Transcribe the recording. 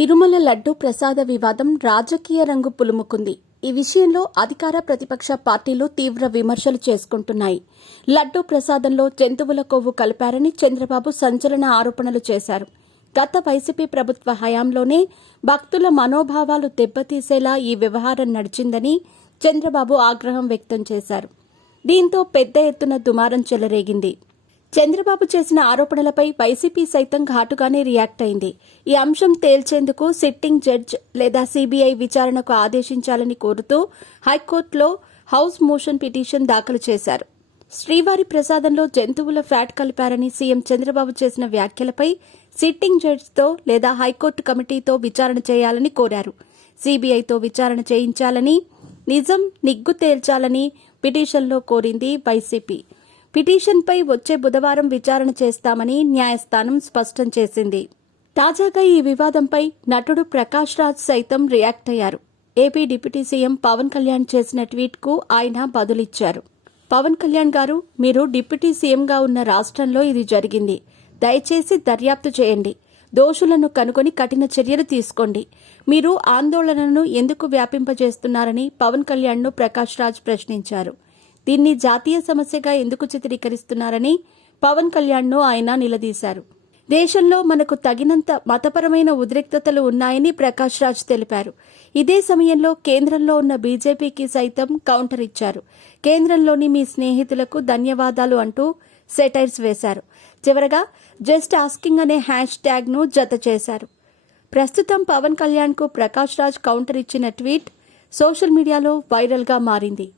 తిరుమల లడ్డూ ప్రసాద వివాదం రాజకీయ రంగు పులుముకుంది. ఈ విషయంలో అధికార ప్రతిపక్ష పార్టీలు తీవ్ర విమర్శలు చేసుకుంటున్నాయి. లడ్డూ ప్రసాదంలో జంతువుల కొవ్వు కలిపారని చంద్రబాబు సంచలన ఆరోపణలు చేశారు. గత వైసీపీ ప్రభుత్వ హయాంలోనే భక్తుల మనోభావాలు దెబ్బతీసేలా ఈ వ్యవహారం నడిచిందని చంద్రబాబు ఆగ్రహం వ్యక్తం చేశారు. దీంతో పెద్ద ఎత్తున దుమారం చెలరేగింది. చంద్రబాబు చేసిన ఆరోపణలపై వైసీపీ సైతం ఘాటుగానే రియాక్ట్ అయింది. ఈ అంశం తేల్చేందుకు సిట్టింగ్ జడ్జ్ లేదా సీబీఐ విచారణకు ఆదేశించాలని కోరుతూ హైకోర్టులో హౌస్ మోషన్ పిటిషన్ దాఖలు చేశారు. శ్రీవారి ప్రసాదంలో జంతువుల ఫ్యాట్ కలిపారని సీఎం చంద్రబాబు చేసిన వ్యాఖ్యలపై సిట్టింగ్ జడ్జితో లేదా హైకోర్టు కమిటీతో విచారణ చేయాలని కోరారు. సీబీఐతో విచారణ చేయించాలని, నిజం నిగ్గు తేల్చాలని పిటిషన్లో కోరింది వైసీపీ. పిటిషన్పై వచ్చే బుధవారం విచారణ చేస్తామని న్యాయస్థానం స్పష్టం చేసింది. తాజాగా ఈ వివాదంపై నటుడు ప్రకాష్ రాజ్ సైతం రియాక్ట్ అయ్యారు. AP deputy CM Pawan Kalyan చేసిన ట్వీట్కు ఆయన బదులిచ్చారు. పవన్ కళ్యాణ్ గారు, మీరు డిప్యూటీ సీఎంగా ఉన్న రాష్ట్రంలో ఇది జరిగింది. దయచేసి దర్యాప్తు చేయండి. దోషులను కనుగొని కఠిన చర్యలు తీసుకోండి. మీరు ఆందోళనను ఎందుకు వ్యాపింపజేస్తున్నారని పవన్ కళ్యాణ్ను ప్రకాష్ రాజ్ ప్రశ్నించారు. దీన్ని జాతీయ సమస్యగా ఎందుకు చిత్రీకరిస్తున్నారని పవన్ కళ్యాణ్ను ఆయన నిలదీశారు. దేశంలో మనకు తగినంత మతపరమైన ఉద్రిక్తతలు ఉన్నాయని ప్రకాష్ రాజ్ తెలిపారు. ఇదే సమయంలో కేంద్రంలో ఉన్న బీజేపీకి సైతం కౌంటర్ ఇచ్చారు. కేంద్రంలోని మీ స్నేహితులకు ధన్యవాదాలు అంటూ సెటైర్స్ వేశారు. చివరగా జస్ట్ ఆస్కింగ్ అనే హ్యాష్ ట్యాగ్ను జత చేశారు. ప్రస్తుతం పవన్ కళ్యాణ్కు ప్రకాష్ రాజ్ కౌంటర్ ఇచ్చిన ట్వీట్ సోషల్ మీడియాలో వైరల్గా మారింది.